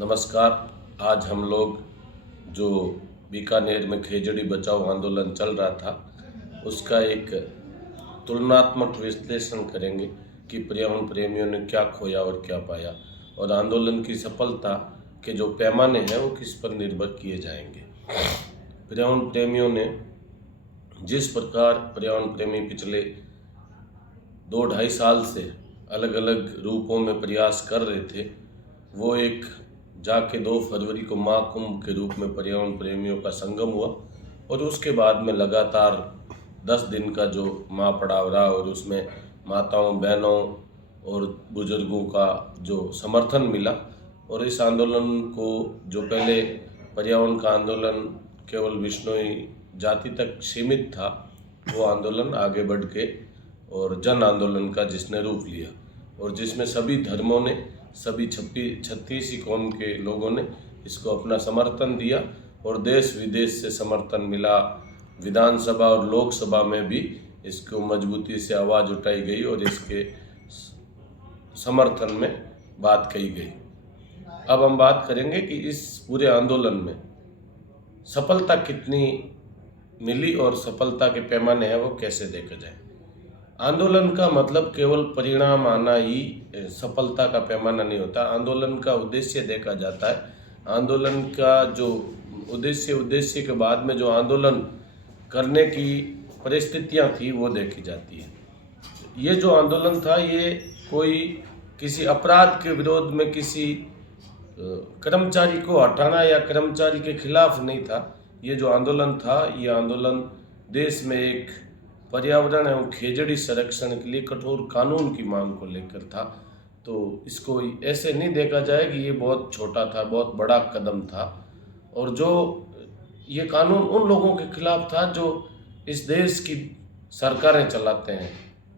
नमस्कार। आज हम लोग जो बीकानेर में खेजड़ी बचाओ आंदोलन चल रहा था उसका एक तुलनात्मक विश्लेषण करेंगे कि पर्यावरण प्रेमियों ने क्या खोया और क्या पाया, और आंदोलन की सफलता के जो पैमाने हैं वो किस पर निर्भर किए जाएंगे। पर्यावरण प्रेमियों ने जिस प्रकार पर्यावरण प्रेमी पिछले 2-2.5 साल से अलग अलग रूपों में प्रयास कर रहे थे, वो एक जाके 2 फरवरी को महाकुंभ के रूप में पर्यावरण प्रेमियों का संगम हुआ, और उसके बाद में लगातार 10 दिन का जो महापड़ाव रहा और उसमें माताओं, बहनों और बुजुर्गों का जो समर्थन मिला। और इस आंदोलन को जो पहले पर्यावरण का आंदोलन केवल विश्नोई जाति तक सीमित था, वो आंदोलन आगे बढ़ के और जन आंदोलन का जिसने रूप लिया, और जिसमें सभी धर्मों ने, सभी 36 कौम के लोगों ने इसको अपना समर्थन दिया, और देश विदेश से समर्थन मिला। विधानसभा और लोकसभा में भी इसको मजबूती से आवाज़ उठाई गई और इसके समर्थन में बात कही गई। अब हम बात करेंगे कि इस पूरे आंदोलन में सफलता कितनी मिली और सफलता के पैमाने हैं वो कैसे देखा जाए। आंदोलन का मतलब केवल परिणाम आना ही सफलता का पैमाना नहीं होता। आंदोलन का उद्देश्य देखा जाता है। आंदोलन का जो उद्देश्य के बाद में जो आंदोलन करने की परिस्थितियां थी वो देखी जाती है। ये जो आंदोलन था ये कोई किसी अपराध के विरोध में किसी कर्मचारी को हटाना या कर्मचारी के खिलाफ नहीं था। ये जो आंदोलन था, ये आंदोलन देश में एक पर्यावरण एवं खेजड़ी संरक्षण के लिए कठोर कानून की मांग को लेकर था। तो इसको ऐसे नहीं देखा जाए कि ये बहुत छोटा था, बहुत बड़ा कदम था। और जो ये कानून उन लोगों के खिलाफ था जो इस देश की सरकारें चलाते हैं।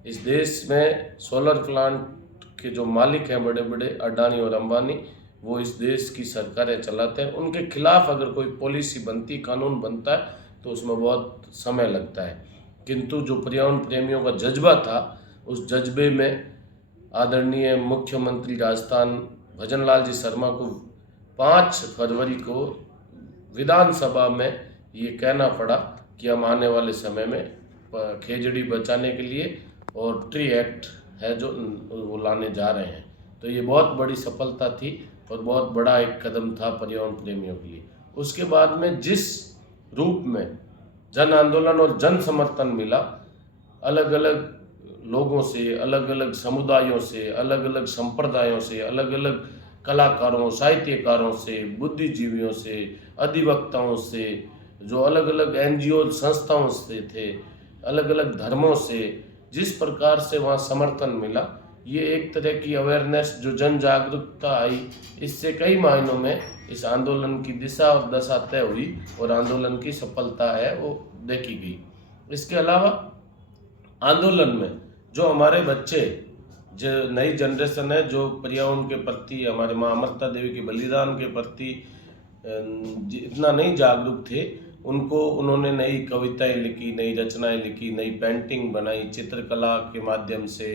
इस देश में सोलर प्लांट के जो मालिक हैं बड़े बड़े अडानी और अंबानी, वो इस देश की सरकारें चलाते हैं। उनके खिलाफ अगर कोई पॉलिसी बनती, कानून बनता है, तो उसमें बहुत समय लगता है। किंतु जो पर्यावरण प्रेमियों का जज्बा था, उस जज्बे में आदरणीय मुख्यमंत्री राजस्थान भजनलाल जी शर्मा को 5 फरवरी को विधानसभा में ये कहना पड़ा कि हम आने वाले समय में खेजड़ी बचाने के लिए और ट्री एक्ट है जो वो लाने जा रहे हैं। तो ये बहुत बड़ी सफलता थी और बहुत बड़ा एक कदम था पर्यावरण प्रेमियों के लिए। उसके बाद में जिस रूप में जन आंदोलन और जन समर्थन मिला, अलग अलग लोगों से, अलग अलग समुदायों से, अलग अलग संप्रदायों से, अलग अलग कलाकारों, साहित्यकारों से, बुद्धिजीवियों से, अधिवक्ताओं से, जो अलग अलग NGO संस्थाओं से थे, अलग अलग धर्मों से, जिस प्रकार से वहाँ समर्थन मिला, ये एक तरह की अवेयरनेस, जो जन जागरूकता आई, इससे कई मायनों में इस आंदोलन की दिशा और दशा तय हुई और आंदोलन की सफलता है वो देखी गई। इसके अलावा आंदोलन में जो हमारे बच्चे, जो नई जनरेशन है, जो पर्यावरण के प्रति, हमारे माँ अमृता देवी के बलिदान के प्रति इतना नहीं जागरूक थे, उनको उन्होंने नई कविताएं लिखी, नई रचनाएं लिखी, नई पेंटिंग बनाई, चित्रकला के माध्यम से,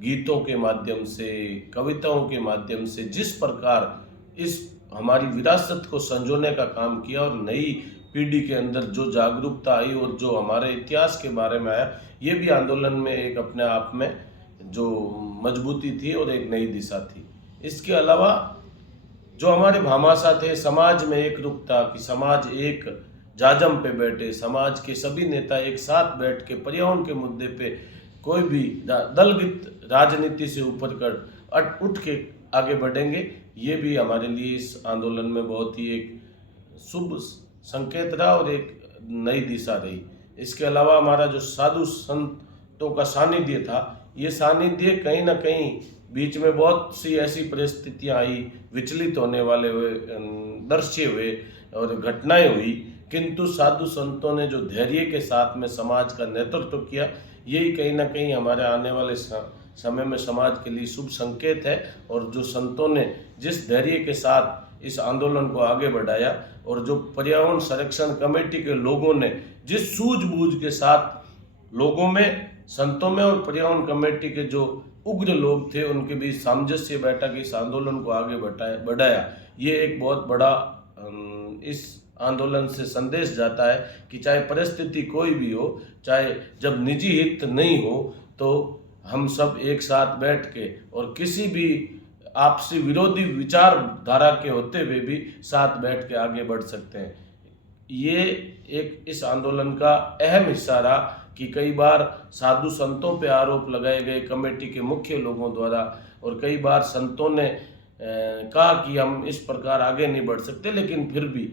गीतों के माध्यम से, कविताओं के माध्यम से, जिस प्रकार इस हमारी विरासत को संजोने का काम किया और नई पीढ़ी के अंदर जो जागरूकता आई और जो हमारे इतिहास के बारे में आया, ये भी आंदोलन में एक अपने आप में जो मजबूती थी और एक नई दिशा थी। इसके अलावा जो हमारे भामाशाह थे, समाज में एक रुखता कि समाज एक जाजम पे बैठे, समाज के सभी नेता एक साथ बैठ के पर्यावरण के मुद्दे पे कोई भी दलगत राजनीति से ऊपर कर उठ के आगे बढ़ेंगे, ये भी हमारे लिए इस आंदोलन में बहुत ही एक शुभ संकेत रहा और एक नई दिशा रही। इसके अलावा हमारा जो साधु संतों का सानिध्य था, ये सानिध्य कहीं ना कहीं बीच में बहुत सी ऐसी परिस्थितियां आई, विचलित होने वाले हुए, दृश्य हुए और घटनाएं हुई, किंतु साधु संतों ने जो धैर्य के साथ में समाज का नेतृत्व किया, यही कहीं ना कहीं हमारे आने वाले समय में समाज के लिए शुभ संकेत है। और जो संतों ने जिस धैर्य के साथ इस आंदोलन को आगे बढ़ाया और जो पर्यावरण संरक्षण कमेटी के लोगों ने जिस सूझबूझ के साथ लोगों में, संतों में और पर्यावरण कमेटी के जो उग्र लोग थे उनके बीच सामंजस्य बैठा कि इस आंदोलन को आगे बढ़ाया, ये एक बहुत बड़ा इस आंदोलन से संदेश जाता है कि चाहे परिस्थिति कोई भी हो, चाहे जब निजी हित नहीं हो, तो हम सब एक साथ बैठ के और किसी भी आपसी विरोधी विचारधारा के होते हुए भी साथ बैठ के आगे बढ़ सकते हैं। ये एक इस आंदोलन का अहम हिस्सा रहा कि कई बार साधु संतों पे आरोप लगाए गए कमेटी के मुख्य लोगों द्वारा, और कई बार संतों ने कहा कि हम इस प्रकार आगे नहीं बढ़ सकते, लेकिन फिर भी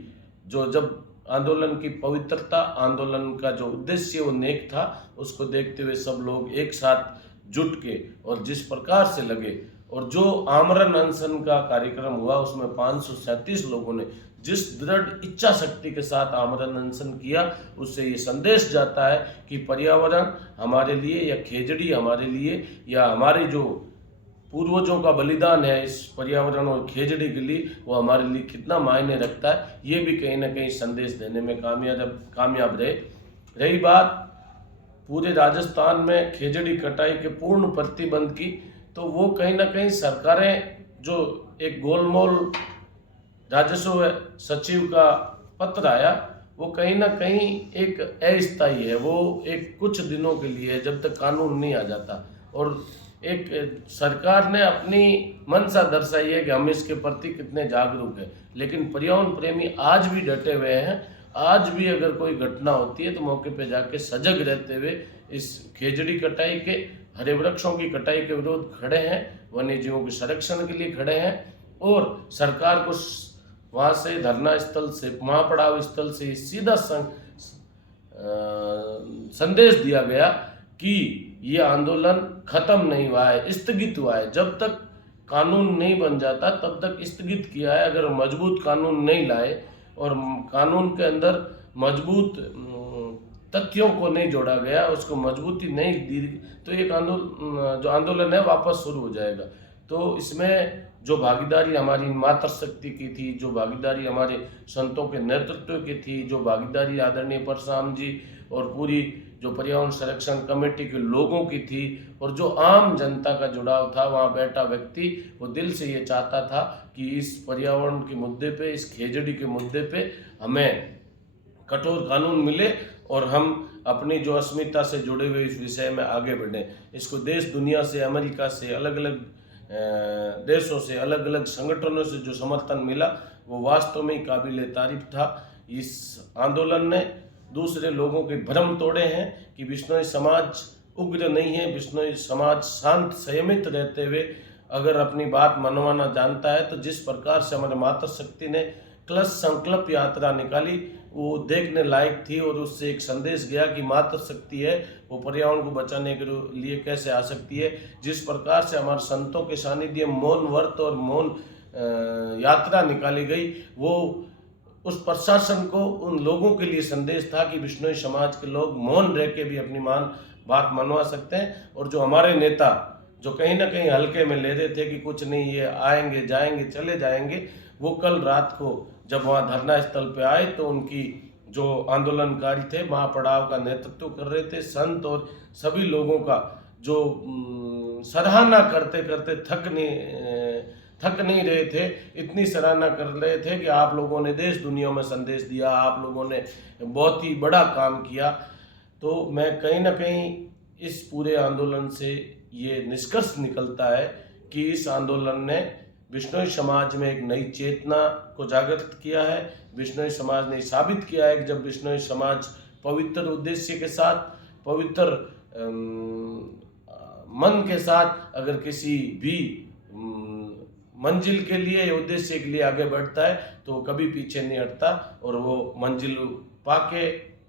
जब आंदोलन की पवित्रता, आंदोलन का जो उद्देश्य वो नेक था, उसको देखते हुए सब लोग एक साथ जुट के और जिस प्रकार से लगे, और जो आमरण अनशन का कार्यक्रम हुआ उसमें 537 लोगों ने जिस दृढ़ इच्छा शक्ति के साथ आमरण अनशन किया, उससे ये संदेश जाता है कि पर्यावरण हमारे लिए या खेजड़ी हमारे लिए या हमारे जो पूर्वजों का बलिदान है इस पर्यावरण और खेजड़ी के लिए, वो हमारे लिए कितना मायने रखता है, ये भी कहीं ना कहीं संदेश देने में कामयाब रहे। रही बात पूरे राजस्थान में खेजड़ी कटाई के पूर्ण प्रतिबंध की, तो वो कहीं ना कहीं सरकारें जो एक गोलमोल राजस्व सचिव का पत्र आया, वो कहीं ना कहीं एक अस्थायी है, वो एक कुछ दिनों के लिए है जब तक कानून नहीं आ जाता। और एक सरकार ने अपनी मंशा दर्शाई है कि हम इसके प्रति कितने जागरूक हैं, लेकिन पर्यावरण प्रेमी आज भी डटे हुए हैं। आज भी अगर कोई घटना होती है तो मौके पे जाके सजग रहते हुए इस खेजड़ी कटाई के, हरे वृक्षों की कटाई के विरोध खड़े हैं, वन्य जीवों के संरक्षण के लिए खड़े हैं, और सरकार को वहाँ से धरना स्थल से, महापड़ाव स्थल से सीधा संदेश दिया गया कि ये आंदोलन खत्म नहीं हुआ है, स्थगित हुआ है। जब तक कानून नहीं बन जाता तब तक स्थगित किया है। अगर मजबूत कानून नहीं लाए और कानून के अंदर मजबूत तथ्यों को नहीं जोड़ा गया, उसको मजबूती नहीं दी, तो एक आंदोलन है वापस शुरू हो जाएगा। तो इसमें जो भागीदारी हमारी मातृशक्ति की थी, जो भागीदारी हमारे संतों के नेतृत्व की थी, जो भागीदारी आदरणीय परशुराम जी और पूरी जो पर्यावरण संरक्षण कमेटी के लोगों की थी, और जो आम जनता का जुड़ाव था, वहाँ बैठा व्यक्ति वो दिल से ये चाहता था कि इस पर्यावरण के मुद्दे पे, इस खेजड़ी के मुद्दे पे हमें कठोर कानून मिले और हम अपनी जो अस्मिता से जुड़े हुए इस विषय में आगे बढ़ें। इसको देश दुनिया से, अमेरिका से, अलग अलग देशों से, अलग अलग संगठनों से जो समर्थन मिला वो वास्तव में ही काबिल तारीफ था। इस आंदोलन ने दूसरे लोगों के भ्रम तोड़े हैं कि बिश्नोई समाज उग्र नहीं है, बिश्नोई समाज शांत संयमित रहते हुए अगर अपनी बात मनवाना जानता है, तो जिस प्रकार से हमारे मातृशक्ति ने कलश संकल्प यात्रा निकाली वो देखने लायक थी, और उससे एक संदेश गया कि मातृशक्ति है वो पर्यावरण को बचाने के लिए कैसे आ सकती है। जिस प्रकार से हमारे संतों के सानिध्य मौन व्रत और मौन यात्रा निकाली गई, वो उस प्रशासन को, उन लोगों के लिए संदेश था कि बिश्नोई समाज के लोग मौन रह के भी अपनी बात मनवा सकते हैं। और जो हमारे नेता जो कहीं ना कहीं हल्के में ले रहे थे कि कुछ नहीं, ये आएंगे जाएंगे चले जाएंगे, वो कल रात को जब वहाँ धरना स्थल पे आए तो उनकी जो आंदोलनकारी थे, महापड़ाव का नेतृत्व कर रहे थे संत और सभी लोगों का जो सराहना करते करते थक नहीं रहे थे, इतनी सराहना कर रहे थे कि आप लोगों ने देश दुनिया में संदेश दिया, आप लोगों ने बहुत ही बड़ा काम किया। तो मैं कहीं ना कहीं इस पूरे आंदोलन से ये निष्कर्ष निकलता है कि इस आंदोलन ने बिश्नोई समाज में एक नई चेतना को जागृत किया है। बिश्नोई समाज ने साबित किया है कि जब बिश्नोई समाज पवित्र उद्देश्य के साथ, पवित्र मन के साथ अगर किसी भी मंजिल के लिए या उद्देश्य के लिए आगे बढ़ता है तो कभी पीछे नहीं हटता और वो मंजिल पाके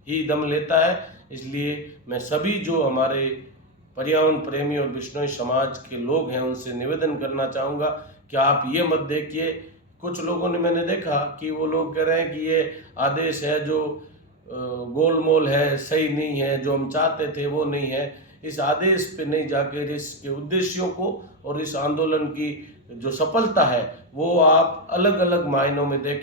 ही दम लेता है। इसलिए मैं सभी जो हमारे पर्यावरण प्रेमी और बिश्नोई समाज के लोग हैं उनसे निवेदन करना चाहूँगा कि आप ये मत देखिए, कुछ लोगों ने, मैंने देखा कि वो लोग कह रहे हैं कि ये आदेश है जो गोलमोल है, सही नहीं है, जो हम चाहते थे वो नहीं है। इस आदेश पे नहीं जाकर इसके उद्देश्यों को और इस आंदोलन की जो सफलता है वो आप अलग अलग मायनों में देखें।